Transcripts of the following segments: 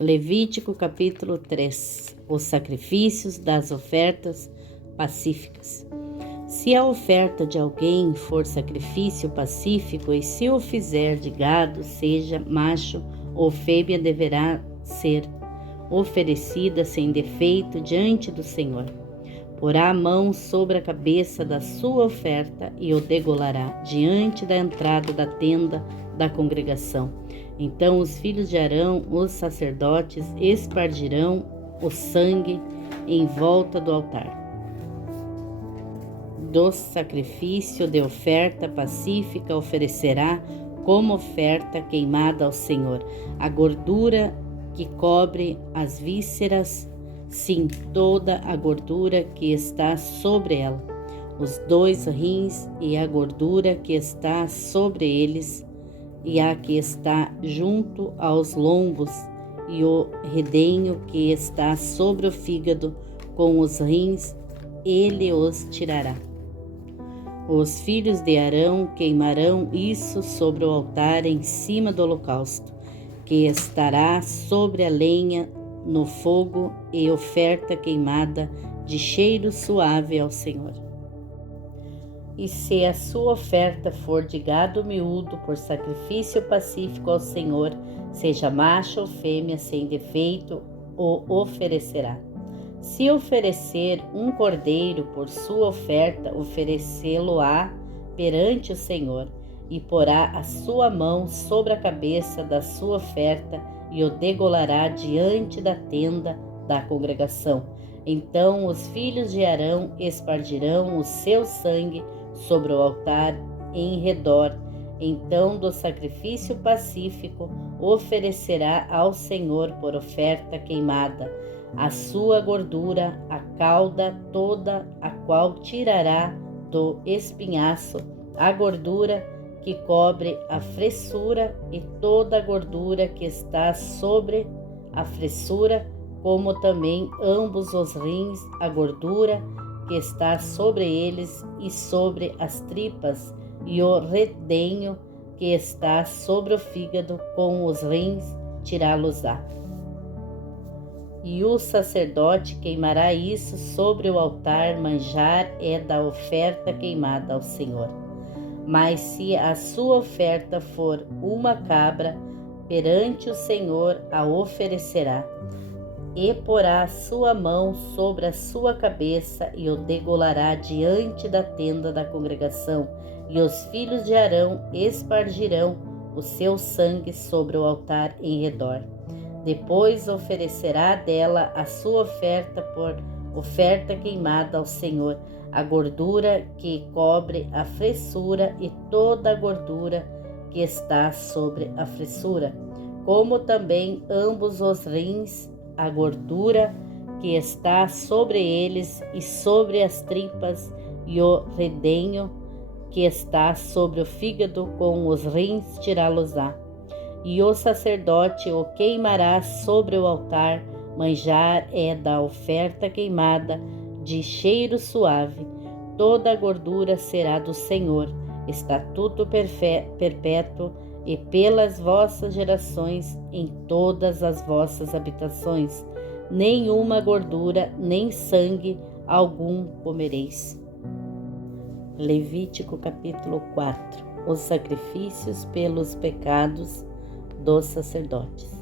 Levítico capítulo 3. Os sacrifícios das ofertas pacíficas. Se a oferta de alguém for sacrifício pacífico e se o fizer de gado, seja macho ou fêmea, deverá ser oferecida sem defeito diante do Senhor. Porá a mão sobre a cabeça da sua oferta e o degolará diante da entrada da tenda da congregação. Então os filhos de Arão, os sacerdotes, espargirão o sangue em volta do altar do sacrifício de oferta pacífica. Oferecerá como oferta queimada ao Senhor a gordura que cobre as vísceras, sim, toda a gordura que está sobre ela, os 2 rins e a gordura que está sobre eles, e a que está junto aos lombos, e o redenho que está sobre o fígado, com os rins, ele os tirará. Os filhos de Arão queimarão isso sobre o altar em cima do holocausto, que estará sobre a lenha no fogo, e oferta queimada de cheiro suave ao Senhor. E se a sua oferta for de gado miúdo por sacrifício pacífico ao Senhor, seja macho ou fêmea sem defeito, o oferecerá. Se oferecer um cordeiro por sua oferta, oferecê-lo-á perante o Senhor, e porá a sua mão sobre a cabeça da sua oferta e o degolará diante da tenda da congregação. Então os filhos de Arão espargirão o seu sangue sobre o altar em redor. Então do sacrifício pacífico oferecerá ao Senhor por oferta queimada a sua gordura, a cauda toda, a qual tirará do espinhaço, a gordura que cobre a fressura e toda a gordura que está sobre a fressura, como também ambos os rins, a gordura que está sobre eles e sobre as tripas, e o redenho que está sobre o fígado, com os rins, tirá-los-á. E o sacerdote queimará isso sobre o altar. Manjar é da oferta queimada ao Senhor. Mas se a sua oferta for uma cabra, perante o Senhor a oferecerá, e porá a sua mão sobre a sua cabeça e o degolará diante da tenda da congregação, e os filhos de Arão espargirão o seu sangue sobre o altar em redor. Depois oferecerá dela a sua oferta por oferta queimada ao Senhor, a gordura que cobre a fressura e toda a gordura que está sobre a fressura, como também ambos os rins, a gordura que está sobre eles e sobre as tripas, e o redenho que está sobre o fígado, com os rins, tirá-los-á. E o sacerdote o queimará sobre o altar. Manjar é da oferta queimada de cheiro suave. Toda a gordura será do Senhor, estatuto perpétuo, e pelas vossas gerações em todas as vossas habitações. Nenhuma gordura, nem sangue algum comereis. Levítico capítulo 4. Os sacrifícios pelos pecados dos sacerdotes.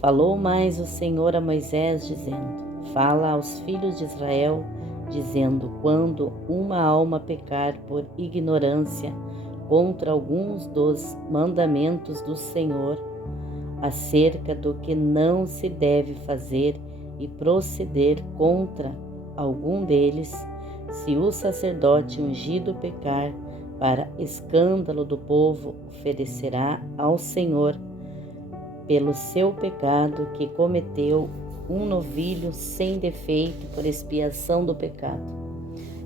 Falou mais o Senhor a Moisés, dizendo: Fala aos filhos de Israel, dizendo: Quando uma alma pecar por ignorância contra alguns dos mandamentos do Senhor, acerca do que não se deve fazer, e proceder contra algum deles, se o sacerdote ungido pecar, para escândalo do povo, oferecerá ao Senhor, pelo seu pecado que cometeu, um novilho sem defeito por expiação do pecado.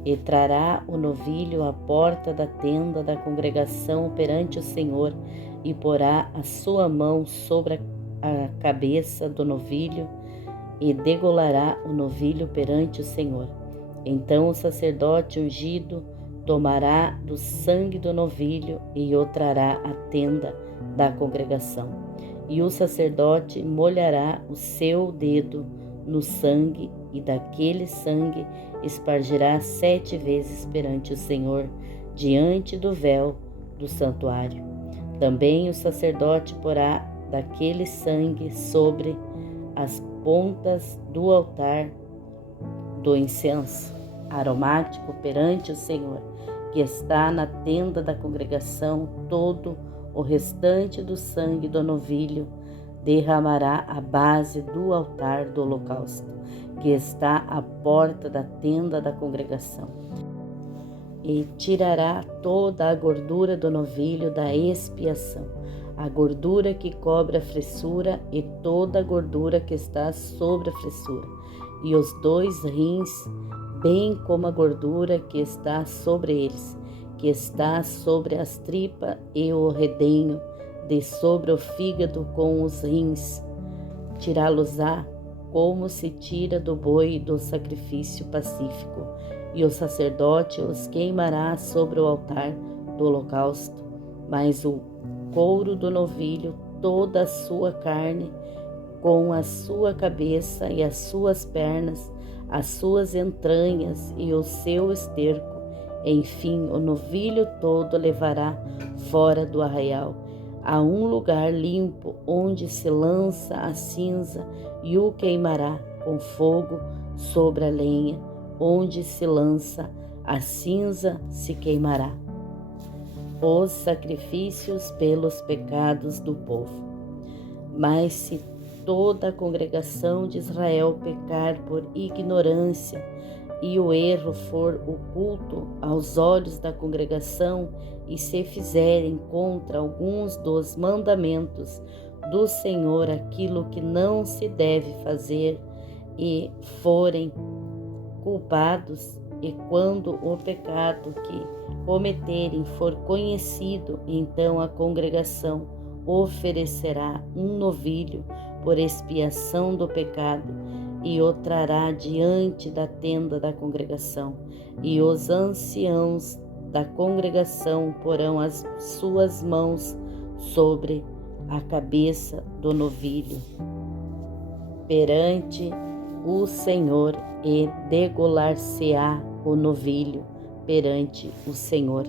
E trará o novilho à porta da tenda da congregação perante o Senhor, e porá a sua mão sobre a cabeça do novilho, e degolará o novilho perante o Senhor. Então o sacerdote ungido tomará do sangue do novilho e o trará à tenda da congregação. e o sacerdote molhará o seu dedo no sangue, e daquele sangue espargirá 7 vezes perante o Senhor, diante do véu do santuário. Também o sacerdote porá daquele sangue sobre as pontas do altar do incenso aromático perante o Senhor, que está na tenda da congregação. Todo o restante do sangue do novilho derramará à base do altar do holocausto, que está à porta da tenda da congregação, e tirará toda a gordura do novilho da expiação, a gordura que cobre a fressura e toda a gordura que está sobre a fressura, e os 2 rins, bem como a gordura que está sobre eles, que está sobre as tripas, e o redenho de sobre o fígado com os rins. Tirá-los-á como se tira do boi do sacrifício pacífico, e o sacerdote os queimará sobre o altar do holocausto. Mas o couro do novilho, toda a sua carne, com a sua cabeça e as suas pernas, as suas entranhas e o seu esterco, enfim, o novilho todo levará fora do arraial, a um lugar limpo, onde se lança a cinza, e o queimará com fogo sobre a lenha, onde se lança a cinza se queimará. Os sacrifícios pelos pecados do povo. Mas se toda a congregação de Israel pecar por ignorância, e o erro for oculto aos olhos da congregação, e se fizerem contra alguns dos mandamentos do Senhor aquilo que não se deve fazer, e forem culpados, e quando o pecado que cometerem for conhecido, então a congregação oferecerá um novilho por expiação do pecado, e o trará diante da tenda da congregação, e os anciãos da congregação porão as suas mãos sobre a cabeça do novilho perante o Senhor, e degolar-se-á o novilho perante o Senhor.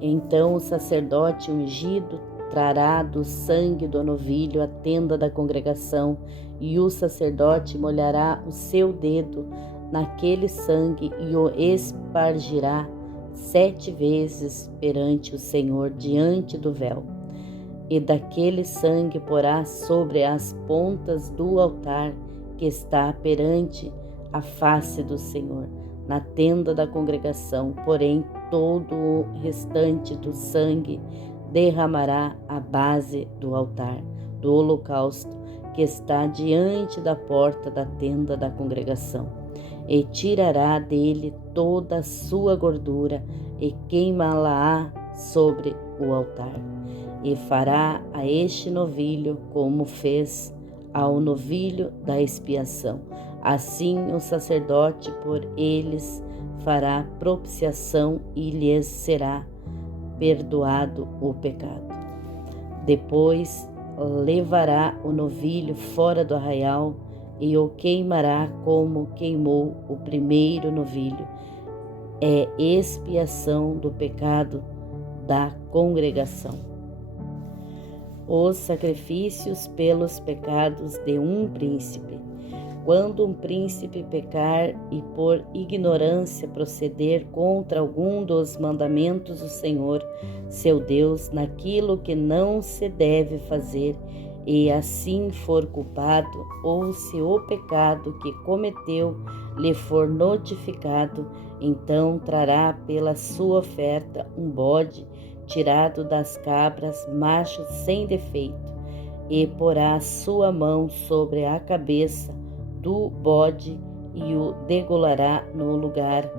Então o sacerdote ungido trará do sangue do novilho a tenda da congregação, e o sacerdote molhará o seu dedo naquele sangue e o espargirá 7 vezes perante o Senhor diante do véu. E daquele sangue porá sobre as pontas do altar que está perante a face do Senhor, na tenda da congregação, porém todo o restante do sangue derramará à base do altar do holocausto, que está diante da porta da tenda da congregação, e tirará dele toda a sua gordura, e queimá-la-á sobre o altar. E fará a este novilho como fez ao novilho da expiação. Assim o sacerdote por eles fará propiciação, e lhes será perdoado o pecado. Depois levará o novilho fora do arraial, e o queimará como queimou o primeiro novilho. É expiação do pecado da congregação. Os sacrifícios pelos pecados de um príncipe. Quando um príncipe pecar e por ignorância proceder contra algum dos mandamentos do Senhor, seu Deus, naquilo que não se deve fazer, e assim for culpado, ou se o pecado que cometeu lhe for notificado, então trará pela sua oferta um bode tirado das cabras, macho sem defeito, e porá sua mão sobre a cabeça do bode, e o degolará no lugar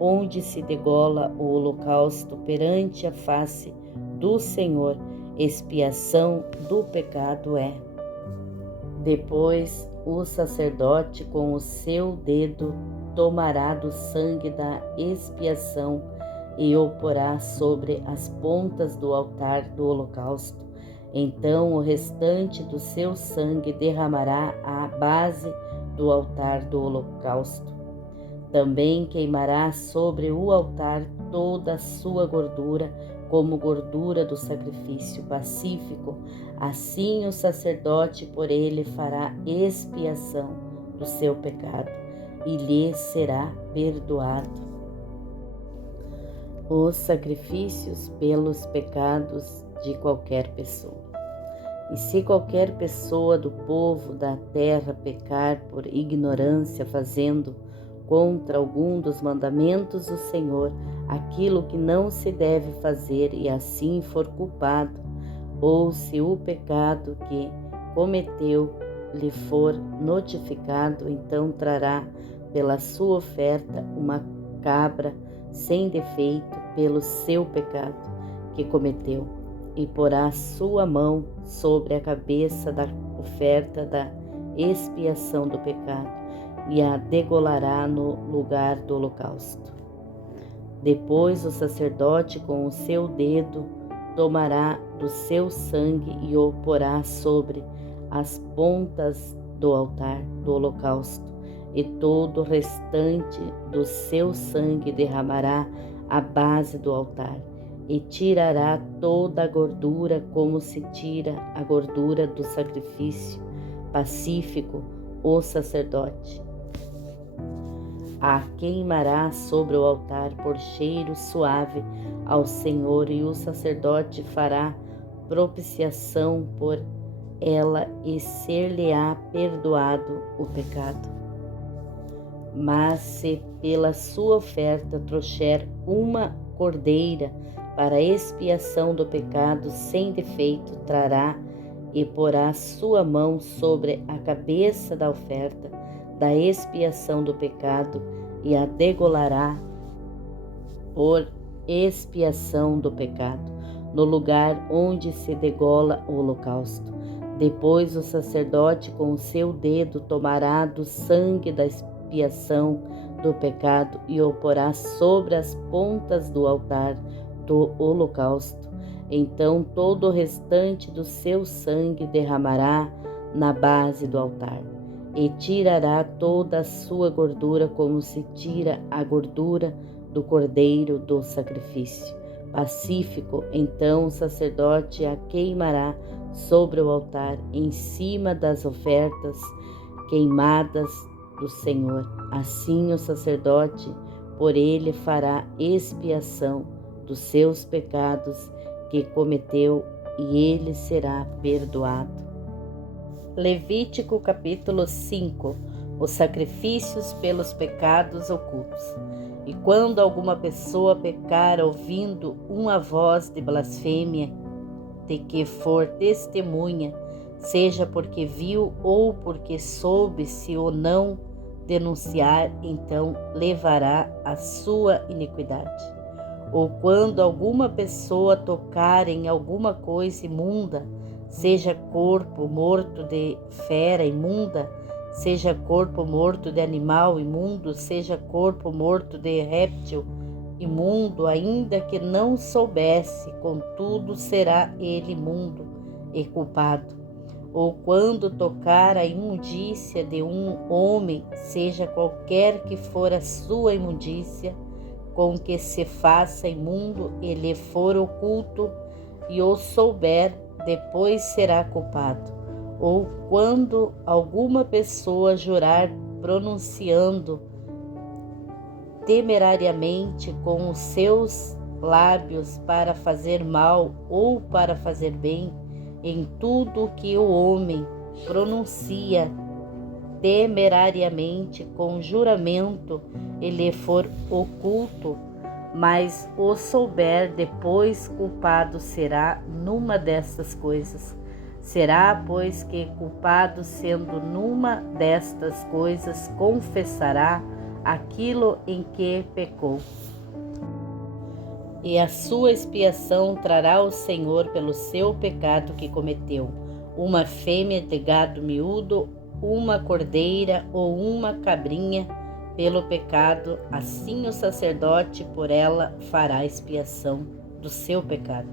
onde se degola o holocausto perante a face do Senhor. Expiação do pecado é. Depois o sacerdote com o seu dedo tomará do sangue da expiação e o porá sobre as pontas do altar do holocausto, Então o restante do seu sangue derramará à base do altar do holocausto. Também queimará sobre o altar toda a sua gordura, como gordura do sacrifício pacífico. Assim o sacerdote por ele fará expiação do seu pecado, e lhe será perdoado. Os sacrifícios pelos pecados de qualquer pessoa. E se qualquer pessoa do povo da terra pecar por ignorância, fazendo contra algum dos mandamentos do Senhor aquilo que não se deve fazer, e assim for culpado, ou se o pecado que cometeu lhe for notificado, então trará pela sua oferta uma cabra sem defeito pelo seu pecado que cometeu, e porá sua mão sobre a cabeça da oferta da expiação do pecado, e a degolará no lugar do holocausto. Depois o sacerdote com o seu dedo tomará do seu sangue e o porá sobre as pontas do altar do holocausto, e todo o restante do seu sangue derramará à base do altar, e tirará toda a gordura, como se tira a gordura do sacrifício pacífico, o sacerdote a queimará sobre o altar por cheiro suave ao Senhor, e o sacerdote fará propiciação por ela, e ser-lhe-á perdoado o pecado. Mas se pela sua oferta trouxer uma cordeira para expiação do pecado sem defeito, trará e porá sua mão sobre a cabeça da oferta da expiação do pecado, e a degolará por expiação do pecado, no lugar onde se degola o holocausto. Depois o sacerdote com o seu dedo tomará do sangue da expiação do pecado e o porá sobre as pontas do altar do holocausto. Então todo o restante do seu sangue derramará na base do altar, e tirará toda a sua gordura, como se tira a gordura do cordeiro do sacrifício pacífico. Então o sacerdote a queimará sobre o altar, em cima das ofertas queimadas do Senhor. Assim o sacerdote por ele fará expiação dos seus pecados que cometeu, e ele será perdoado. Levítico capítulo 5. Os sacrifícios pelos pecados ocultos. E quando alguma pessoa pecar ouvindo uma voz de blasfêmia, de que for testemunha, seja porque viu ou porque soube, se ou não denunciar, então levará a sua iniquidade. Ou quando alguma pessoa tocar em alguma coisa imunda, seja corpo morto de fera imunda, seja corpo morto de animal imundo, seja corpo morto de réptil imundo, ainda que não soubesse, contudo será ele imundo e culpado. Ou quando tocar a imundícia de um homem, seja qualquer que for a sua imundícia, com que se faça imundo, e lhe for oculto, e o souber, depois será culpado. Ou quando alguma pessoa jurar pronunciando temerariamente com os seus lábios para fazer mal ou para fazer bem, em tudo que o homem pronuncia temerariamente com juramento, e lhe for oculto, mas o souber, depois culpado será numa destas coisas. Será, pois, que culpado sendo numa destas coisas, confessará aquilo em que pecou, e a sua expiação trará ao Senhor pelo seu pecado que cometeu, uma fêmea de gado miúdo, uma cordeira ou uma cabrinha pelo pecado. Assim o sacerdote por ela fará expiação do seu pecado.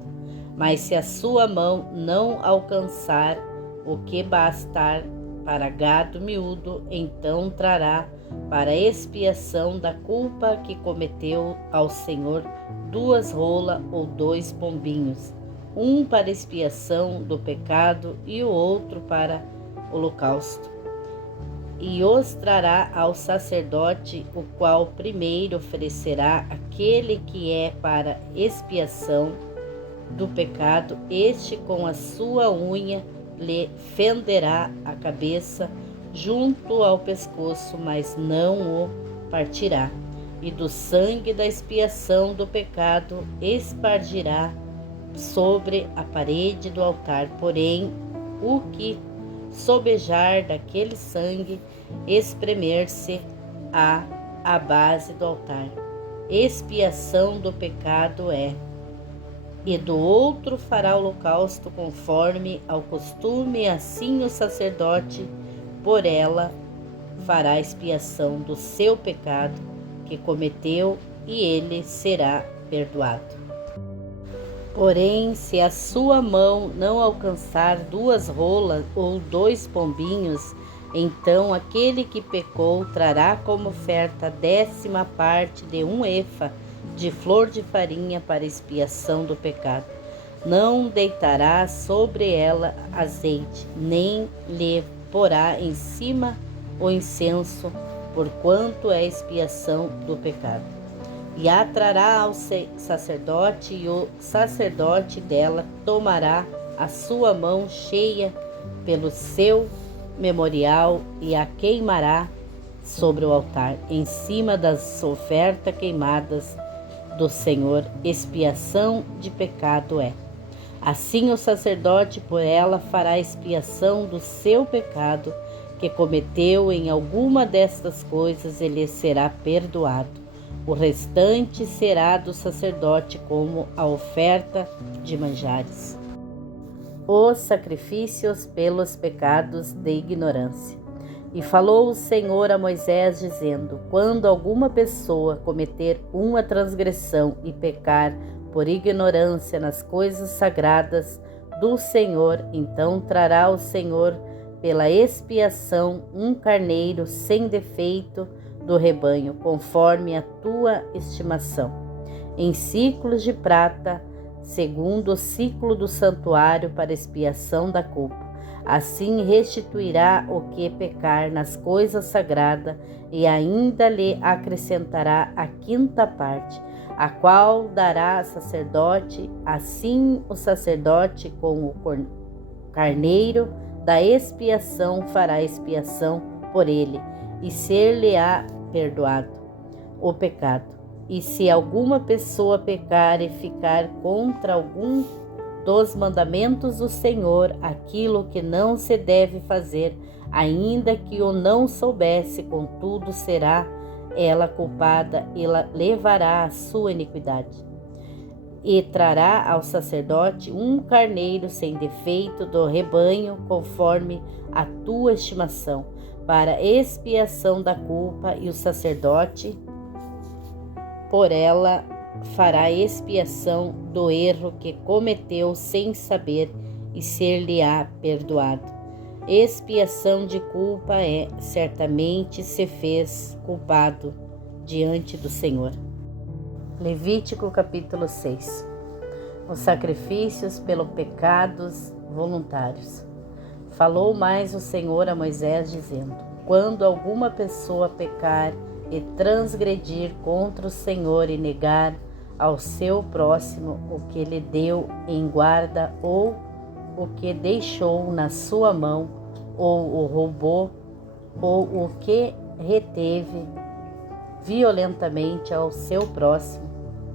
Mas se a sua mão não alcançar o que bastar para gado miúdo, então trará para expiação da culpa que cometeu ao Senhor 2 rolas ou 2 pombinhos, um para expiação do pecado e o outro para holocausto. E os trará ao sacerdote, o qual primeiro oferecerá aquele que é para expiação do pecado. Este com a sua unha lhe fenderá a cabeça junto ao pescoço, mas não o partirá. E do sangue da expiação do pecado espargirá sobre a parede do altar. Porém, o que sobejar daquele sangue espremer-se à base do altar. Expiação do pecado é. E do outro fará holocausto conforme ao costume, assim o sacerdote por ela fará expiação do seu pecado que cometeu, e ele será perdoado. Porém, se a sua mão não alcançar 2 rolas ou 2 pombinhos, então aquele que pecou trará como oferta a 10ª parte de 1 efa de flor de farinha para expiação do pecado. Não deitará sobre ela azeite, nem lhe porá em cima o incenso, porquanto é expiação do pecado. E a trará ao sacerdote, e o sacerdote dela tomará a sua mão cheia pelo seu memorial e a queimará sobre o altar, em cima das ofertas queimadas do Senhor. Expiação de pecado é. Assim o sacerdote por ela fará expiação do seu pecado que cometeu. Em alguma destas coisas ele será perdoado. O restante será do sacerdote como a oferta de manjares. Os sacrifícios pelos pecados de ignorância. E falou o Senhor a Moisés, dizendo: quando alguma pessoa cometer uma transgressão e pecar por ignorância nas coisas sagradas do Senhor, então trará o Senhor pela expiação um carneiro sem defeito do rebanho, conforme a tua estimação, em ciclos de prata, segundo o ciclo do santuário, para expiação da culpa. Assim restituirá o que pecar nas coisas sagradas, e ainda lhe acrescentará a 5ª parte, a qual dará ao sacerdote. Assim o sacerdote com o carneiro da expiação fará expiação por ele, e ser-lhe-á perdoado o pecado. E se alguma pessoa pecar e ficar contra algum dos mandamentos do Senhor, aquilo que não se deve fazer, ainda que o não soubesse, contudo será ela culpada, e levará a sua iniquidade. E trará ao sacerdote um carneiro sem defeito do rebanho, conforme a tua estimação, para expiação da culpa, e o sacerdote por ela fará expiação do erro que cometeu sem saber, e ser-lhe-á perdoado. Expiação de culpa é: certamente se fez culpado diante do Senhor. Levítico capítulo 6. Os sacrifícios pelos pecados voluntários. Falou mais o Senhor a Moisés, dizendo: quando alguma pessoa pecar e transgredir contra o Senhor, e negar ao seu próximo o que lhe deu em guarda, ou o que deixou na sua mão, ou o roubou, ou o que reteve violentamente ao seu próximo,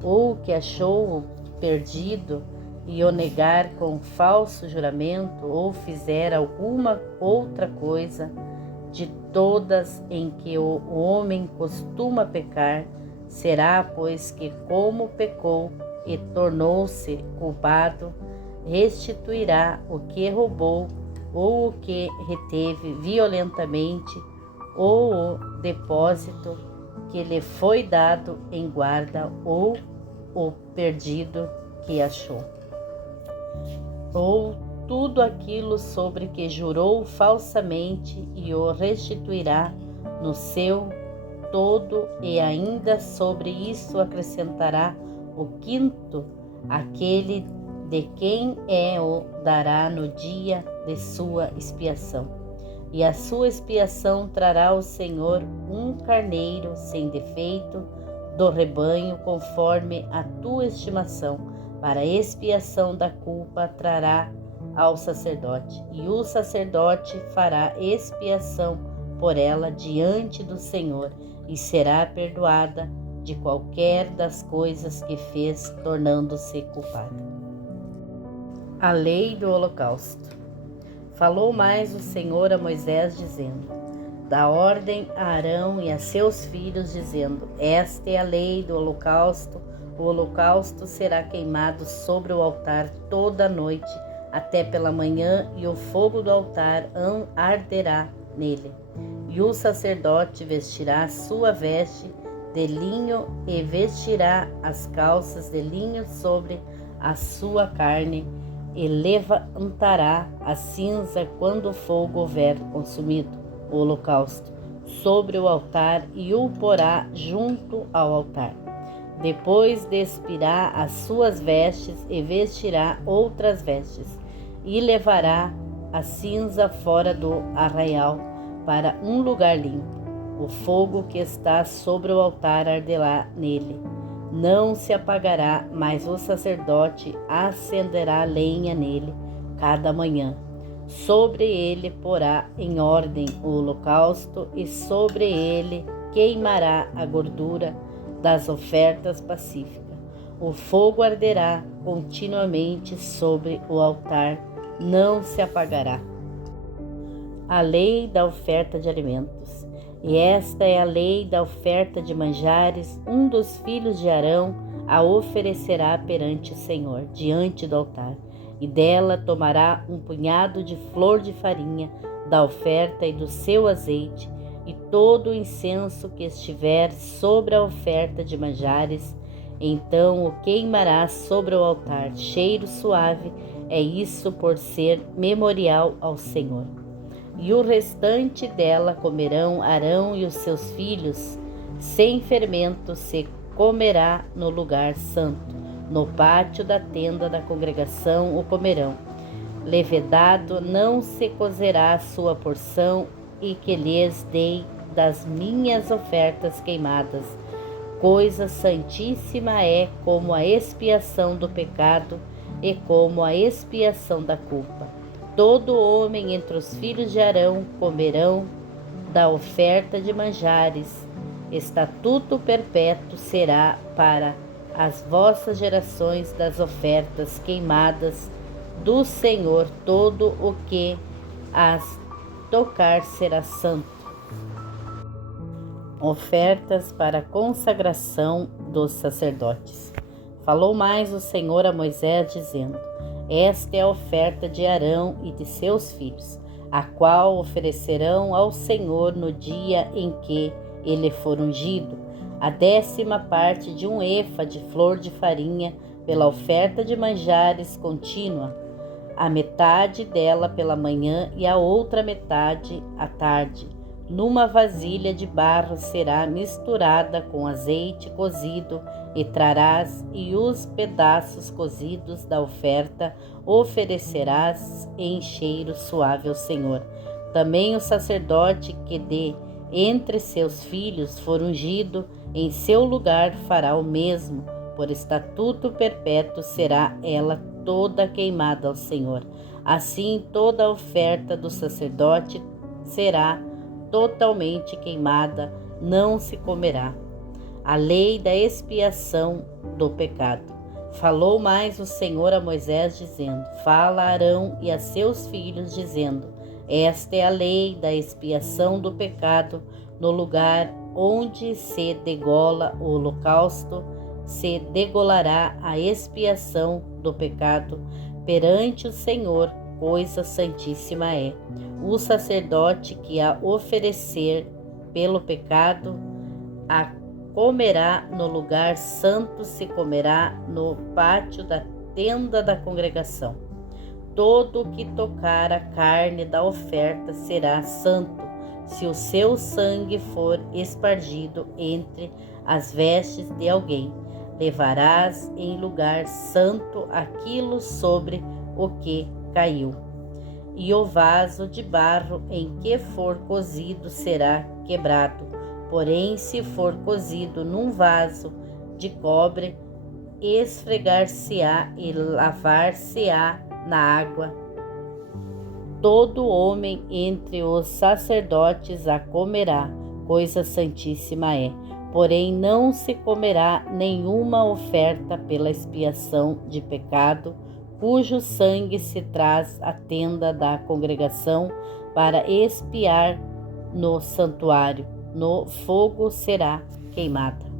ou o que achou perdido, e o negar com falso juramento, ou fizer alguma outra coisa de todas em que o homem costuma pecar, será, pois que como pecou e tornou-se culpado, restituirá o que roubou, ou o que reteve violentamente, ou o depósito que lhe foi dado em guarda, ou o perdido que achou. ou tudo aquilo sobre que jurou falsamente, e o restituirá no seu todo, e ainda sobre isso acrescentará o quinto, aquele de quem o dará no dia de sua expiação. E a sua expiação trará ao Senhor um carneiro sem defeito do rebanho, conforme a tua estimação. Para a expiação da culpa trará ao sacerdote, e o sacerdote fará expiação por ela diante do Senhor, e será perdoada de qualquer das coisas que fez, tornando-se culpada. A lei do holocausto. Falou mais o Senhor a Moisés, dizendo: dá ordem a Arão e a seus filhos, dizendo: esta é a lei do holocausto. O holocausto será queimado sobre o altar toda a noite, até pela manhã, e o fogo do altar arderá nele. E o sacerdote vestirá a sua veste de linho e vestirá as calças de linho sobre a sua carne, e levantará a cinza quando o fogo houver consumido o holocausto sobre o altar, e o porá junto ao altar. Depois despirá as suas vestes e vestirá outras vestes, e levará a cinza fora do arraial para um lugar limpo. O fogo que está sobre o altar arderá nele. Não se apagará, mas o sacerdote acenderá lenha nele cada manhã. Sobre ele porá em ordem o holocausto, e sobre ele queimará a gordura das ofertas pacíficas. O fogo arderá continuamente sobre o altar, não se apagará. A lei da oferta de alimentos. E esta é a lei da oferta de manjares: um dos filhos de Arão a oferecerá perante o Senhor, diante do altar, e dela tomará um punhado de flor de farinha da oferta e do seu azeite, e todo o incenso que estiver sobre a oferta de manjares, então o queimará sobre o altar. Cheiro suave é isso, por ser memorial ao Senhor. E o restante dela comerão Arão e os seus filhos, sem fermento se comerá no lugar santo, no pátio da tenda da congregação o comerão. Levedado não se cozerá a sua porção, e que lhes dei das minhas ofertas queimadas. Coisa santíssima é como a expiação do pecado e como a expiação da culpa. Todo homem entre os filhos de Arão comerão da oferta de manjares. Estatuto perpétuo será para as vossas gerações das ofertas queimadas do Senhor. Todo o que as tocar será santo. Ofertas para a consagração dos sacerdotes. Falou mais o Senhor a Moisés, dizendo: esta é a oferta de Arão e de seus filhos, a qual oferecerão ao Senhor no dia em que ele for ungido: a 10ª parte de um efa de flor de farinha pela oferta de manjares contínua, a metade dela pela manhã e a outra metade à tarde. Numa vasilha de barro será misturada com azeite cozido, e trarás, e os pedaços cozidos da oferta oferecerás em cheiro suave ao Senhor. Também o sacerdote que de entre seus filhos for ungido, em seu lugar fará o mesmo. Por estatuto perpétuo será ela toda queimada ao Senhor. Assim toda a oferta do sacerdote será totalmente queimada, não se comerá. A lei da expiação do pecado. Falou mais o Senhor a Moisés, dizendo: fala a Arão e a seus filhos, dizendo: esta é a lei da expiação do pecado. No lugar onde se degola o holocausto, se degolará a expiação do pecado perante o Senhor. Coisa santíssima é. O sacerdote que a oferecer pelo pecado a comerá no lugar santo, se comerá no pátio da tenda da congregação. todo o que tocar a carne da oferta será santo, se o seu sangue for espargido entre as vestes de alguém. Levarás em lugar santo aquilo sobre o que caiu. E o vaso de barro em que for cozido será quebrado. Porém, se for cozido num vaso de cobre, esfregar-se-á e lavar-se-á na água. Todo homem entre os sacerdotes a comerá, coisa santíssima é. Porém, não se comerá nenhuma oferta pela expiação de pecado, cujo sangue se traz à tenda da congregação para expiar no santuário. No fogo será queimada.